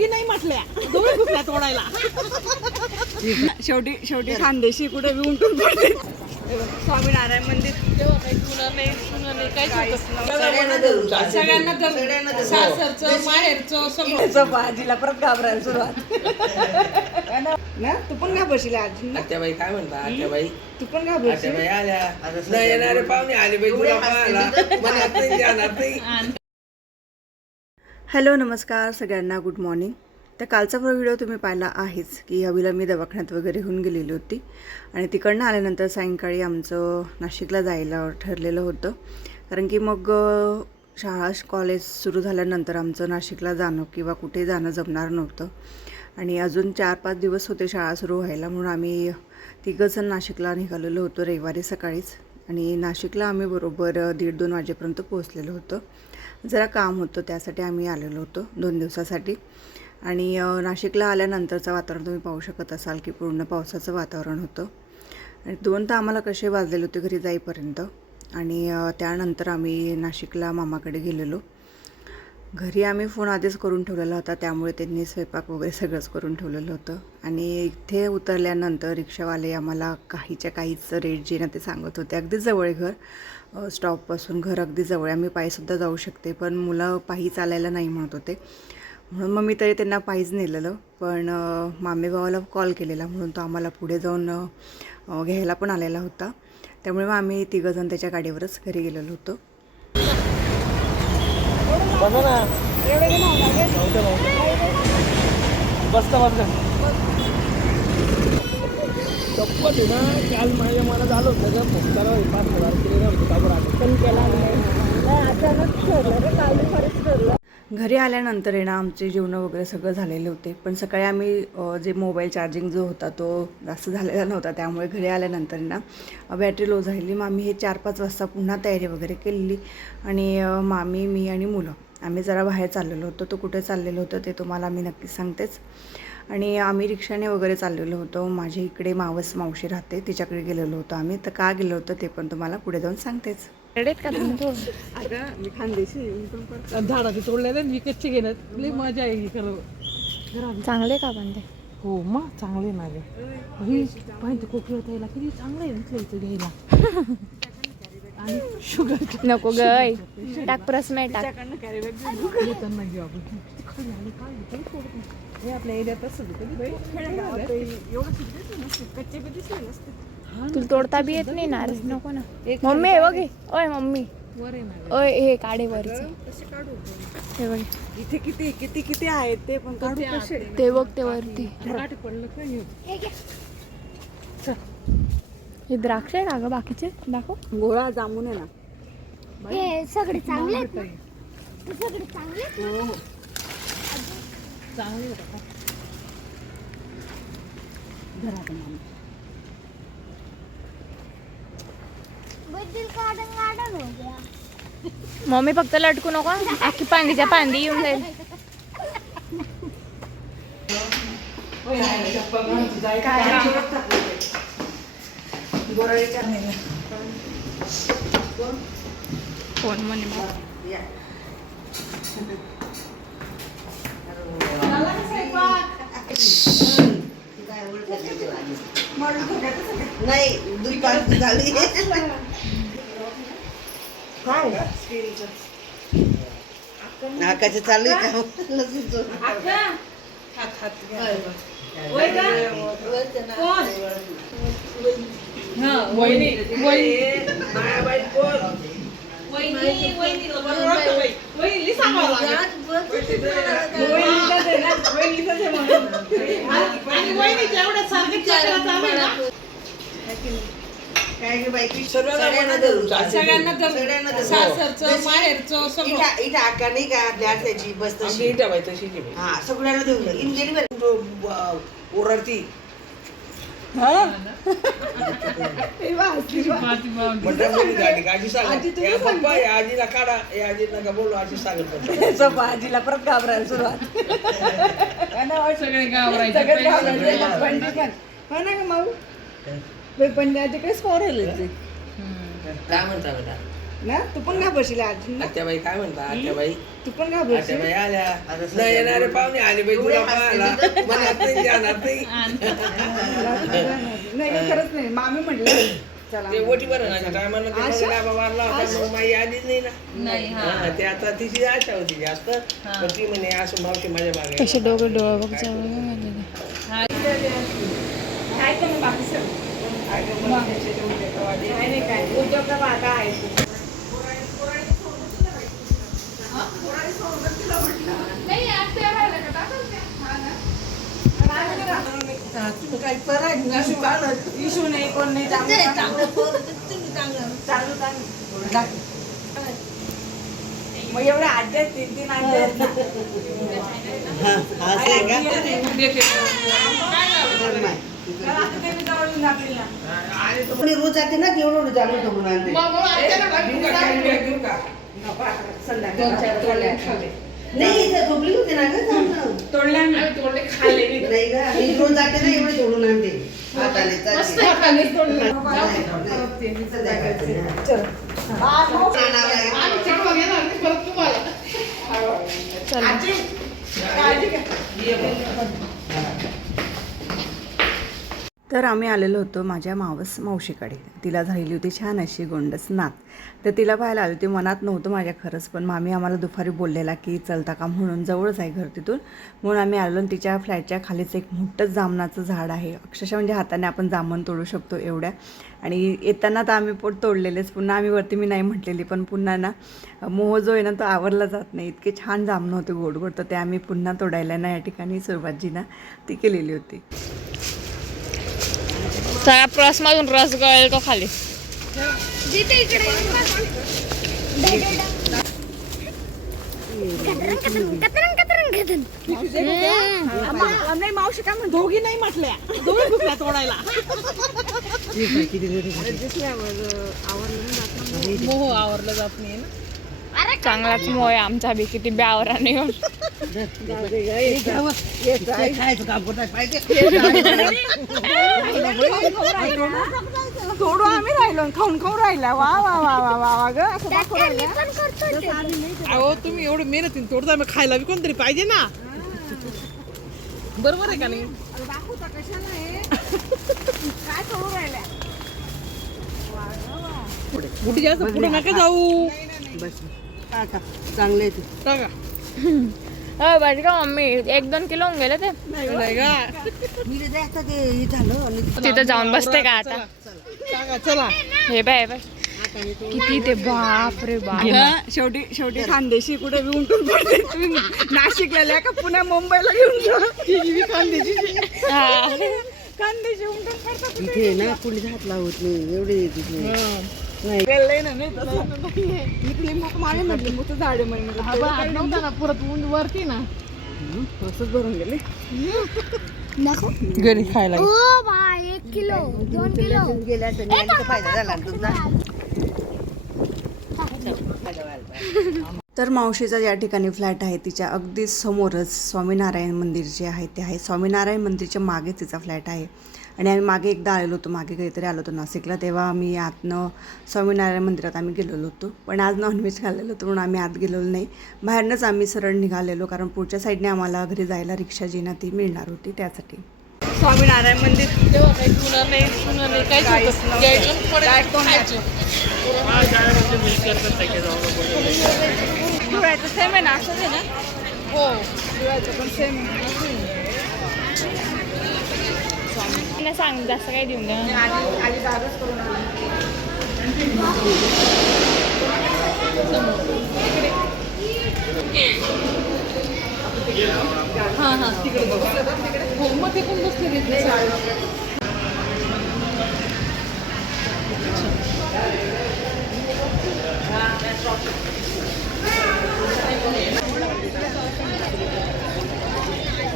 दोघी नाही म्हटल्या, दोघी कुठल्या तोडायला. शेवटी शेवटी खानदेशी कुठे बी उमटून पडले. स्वामीनारायण मंदिर तेव्हा काही तुला नाही सुना नाही काहीच होत. सगळ्यांना सासरचं माहेरचं सगळं. आजीला परत घाबरायला सुरुवात ना. तू पण घाबरशील आजी. आत्याबाई काय म्हणता? आत्याबाई तू पण घाबरशील. आत्याबाई आल्या नाही येणारे पाहुणे आले बाई तुला पाहायला मनात नाही जाणार नाही. हॅलो नमस्कार सगळ्यांना, गुड मॉर्निंग. तर कालचा व्हिडिओ तुम्ही पाहिला आहेच की हवीला मी दवाखान्यात वगैरे होऊन गेलेली होती आणि तिकडनं आल्यानंतर सायंकाळी आमचं नाशिकला जायला ठरलेलं होतं. कारण की मग शाळा कॉलेज सुरू झाल्यानंतर आमचं नाशिकला जाणं किंवा कुठे जाणं जमणार नव्हतं आणि अजून 4-5 दिवस होते शाळा सुरू व्हायला, म्हणून आम्ही तिघंजण नाशिकला निघालेलो होतो रविवारी सकाळीच. आणि नाशिकला आम्ही बरोबर 1:30-2 वाजेपर्यंत पोहोचलेलो होतो. जरा काम होतं त्यासाठी आम्ही आलेलो होतो 2 दिवसासाठी. आणि नाशिकला आल्यानंतरचं वातावरण तुम्ही पाहू शकत असाल की पूर्ण पावसाचं वातावरण होतं. आणि 2 तर आम्हाला कसे वाजलेले होते घरी जाईपर्यंत. आणि त्यानंतर आम्ही नाशिकला मामाकडे गेलेलो. घरी आम्ही फोन आधीच करून ठेवलेला होता, त्यामुळे त्यांनी स्वयंपाक वगैरे सगळंच करून ठेवलेलं होतं. आणि इथे उतरल्यानंतर रिक्षावाले आम्हाला काहीच्या काहीच रेट जे ना ते सांगत होते. अगदी जवळ आहे घर, स्टॉपपासून घर अगदी जवळ. आम्ही पायीसुद्धा जाऊ शकते, पण मुलं पायी चालायला नाही म्हणत होते, म्हणून मग मी तरी त्यांना पायीच नेलेलं. पण मामेभावाला कॉल केलेला, म्हणून तो आम्हाला पुढे जाऊन घ्यायला पण आलेला होता. त्यामुळे मग आम्ही तिघंजण त्याच्या गाडीवरच घरी गेलेलो होतो. चप्पल ना काल माझ्या मला झालं होतं का भोगताना 5,000 किलो होतं काबर आलं पण केला घरी आल्यानंतर आहे ना आमचे जेवणं वगैरे सगळं झालेले होते. पण सकाळी आम्ही जे मोबाईल चार्जिंग जो होता तो जास्त झालेला नव्हता, त्यामुळे घरी आल्यानंतर ना बॅटरी लो झालेली. मग आम्ही हे 4-5 वाजता पुन्हा तयारी वगैरे केलेली आणि मामी, मी आणि मुलं आम्ही जरा बाहेर चाललेलो होतो. तो कुठे चाललेलो होतं ते तुम्हाला मी नक्कीच सांगतेच. आणि आम्ही रिक्षाने वगैरे चाललेलो होतो. माझ्या इकडे मावस मावशी राहते, तिच्याकडे गेलेलो होतो आम्ही. तर का गेलो होतो ते पण तुम्हाला पुढे जाऊन सांगतेच. का मी खानदेशी झाडाचे तोडलेले विकतचे घेण्यात लई मजा आहे. खरं चांगले का पण ते? हो मग चांगले ना गे. पाहिजे कोकणात यायला किती चांगलं आहे इथलं घ्यायला. आणि शुगर नको गय टाक प्रसमे टाक. येताना घेऊ आपण. हे आपल्या एरियात असं एवढं कच्चे बी दिसले नसते. तुला तोडता बी येत नाही ना रे. नको ना मम्मी हे बघ. ओय मम्मी ओय हे काढे वरचे हे बघ. इथे किती किती किती आहेत ते पण काढू कसे. ते बघ ते वरती पडलं काय. हे द्राक्ष आहे का ग बाकीचे? दाखव. गोळा जामून आहे ना. हे सगळे चांगले आहेत ना? ते सगळे चांगले आहेत ना? हो चांगले होतं. बद्दल गार्डन हो गया. मम्मी फक्त लटकू नको, आखी पांदीच्या पांदी येऊन जाईल. कोण म्हणे नाही दुपार झाली नाकाचे चालू आहे सगळ्यांना सासरचं माहेरचं सगळं. इथं आका नाही का आपल्या त्याची बस तशी इटा बाई तशी हा सगळ्यांना देऊन इंजिनी ओरडती. आजीला काढा आजी नका बोलू आजी सांगत आजीला परत घाबरायला सुरुवात. सगळे घाबरायचे. माऊ पण आजी काय स्कोर काय म्हणता बेटा ना तू पण घाबरशील आजी ना आत्याबाई काय म्हणता आत्याबाई तू पण घाबरशील आत्याबाई आल्या नाही येणारे पाहुणे आले बाई तुला पाहायला मनात नाही जाणार नाही नाही ग, खरंच नाही मामी म्हटलं चला ते ओटी भरण्याच्या टायमाला ते मग डाबा मारला होता मग माई आलीच नाही ना हा, ते आता तिची आशा होती जास्त पण ती म्हणे असं मावशी माझ्या मागे कसे डोकं डोळा बघ काय तर बाकी सगळं काय उद्योगचा वाटा आहे इशू नाही कोण नाही मग एवढ्या आज्या 3 आज्या कोणी रोज जाते ना केवढं जाणून ठेवून आणते नाही इथं झोपली होती ना ग तोडल्या नाही ग मी रोज जाते ना एवढे जोडून आणते हाताने तर आम्ही आलेलो होतो माझ्या मावशीकडे. तिला झालेली होती छान अशी गोंडस नात. तर तिला पाहायला आली होती. मनात नव्हतं माझ्या खरंच, पण मामी आम्हाला दुपारी बोललेला की चलता का म्हणून, जवळच आहे घर तिथून, म्हणून आम्ही आलो. तिच्या फ्लॅटच्या खालीच एक मोठं जामनाचं झाड आहे. अक्षरशः म्हणजे हाताने आपण जामन तोडू शकतो एवढ्या. आणि येताना तर आम्ही पोट तोडलेलेच. पुन्हा आम्ही वरती मी नाही म्हटलेली, पण पुन्हा ना मोह जो आहे ना तो आवरला जात नाही. इतके छान जामनं होते गोड गोड. तर ते आम्ही पुन्हा तोडायला ना या ठिकाणी सुरुवातजीना ती केलेली होती. सगळ्या प्रसमधून रस गळेल तो खाली. मावशी काय म्हणतो, दोघी नाही म्हटल्या, दोघी दुखल्या तोडायला. मोह आवरलं जात नाही ना. चांगलाच मोह आहे आमचा बी, किती ब्यावराने येऊन. थोडं आम्ही राहिलो, खाऊन राहिला. वा वा वा वा वा वा ग. अहो तुम्ही एवढं मेहनतीने तोडता, मग खायला बी कोणतरी पाहिजे ना. बरोबर आहे का नाही? दाखवता कशाला आहे, काय खाऊन राहिल्या. कुठे जास्त पुढे नका जाऊ. बस चांगले टाका. पाहिजे का मम्मी, 1-2 किलो होऊन गेले ते. नाही का? तिथं जाऊन बसते का आता. टाका चला. हे बाय बाय किती ते, बाप रे बाप. शेवटी खानदेशी कुठे बी उमटून पडते. तुम्ही नाशिकला का पुण्या मुंबईला घेऊन जा, खानदेशी उमटून पडतात इथे ना कुणी हात लावत नाही, एवढे मागे म्हटले मोठं झाड आहे परत वरती ना असंच भरून गेले. घरी खायला. ओ बाय 1 किलो 2 किलो गेल्या तर फायदा झाला ना तुमचा. तर मावशीचा या ठिकाणी फ्लॅट आहे, तिच्या अगदी समोरच स्वामीनारायण मंदिर जे आहे ते आहे. स्वामीनारायण मंदिरच्या मागे तिचा फ्लॅट आहे. आणि आम्ही मागे एकदा आलेलो होतो, मागे काहीतरी आलो होतो नाशिकला, तेव्हा आम्ही आतनं स्वामीनारायण मंदिरात आम्ही गेलेलो होतो. पण आज नॉनव्हेज खाल्लेलं होतं म्हणून आम्ही आत गेलेलो नाही. बाहेरनंच आम्ही सरळ निघालेलो, कारण पुढच्या साईडने आम्हाला घरी जायला रिक्षा जी ना ती मिळणार होती त्यासाठी. स्वामीनारायण मंदिर तेव्हा काही जुनं नाही, सुनं नाही, काहीच होतं. यायचं, पडायचं, खायचं. धुळ्याचं सेम आहे ना, असंच आहे ना. हो. धुळ्याचं पण सेम सांग, जास्त काही देऊन द्या. आधी दादच करून हां हां तिकडे हो, मग ते पण बसले.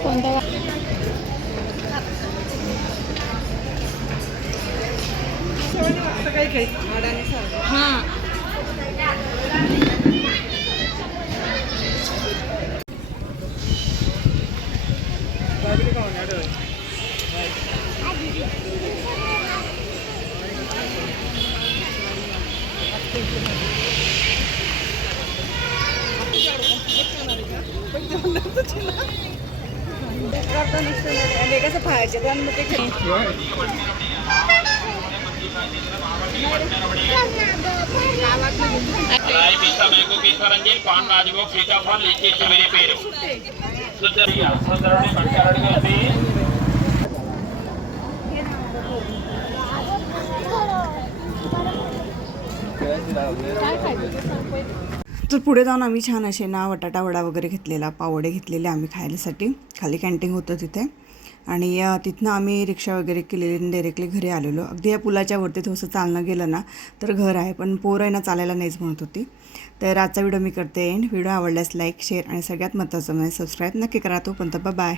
कोणता काही हां कसं खायचे आणि मग ते राय पीता मैंगो केसर अंजीर पान राजभोग सीताफल लीची चमेली पेड़ सुंदरिया सुंदरणी कंटारड़ी होती तर पुढे जाऊन आम्ही छान असे ना बटाटा वडा वगैरे घेतलेला, पावडे घेतलेले आम्ही खायसाठी. खाली कॅन्टीन होतं तिथे आणि तिथनं आम्ही रिक्षा वगैरे केलेली आणि डायरेक्टली घरी आलेलो. अगदी या पुलाच्या वरती थोडंसं चालणं गेलं ना तर घर आहे, पण पोरं आहे ना चालायला नाहीच म्हणत होती. तर आजचा व्हिडिओ मी करते एंड. व्हिडिओ आवडल्यास लाईक, शेअर आणि सगळ्यात महत्त्वाचं म्हणजे सबस्क्राईब नक्की करा. तोपर्यंत बाय.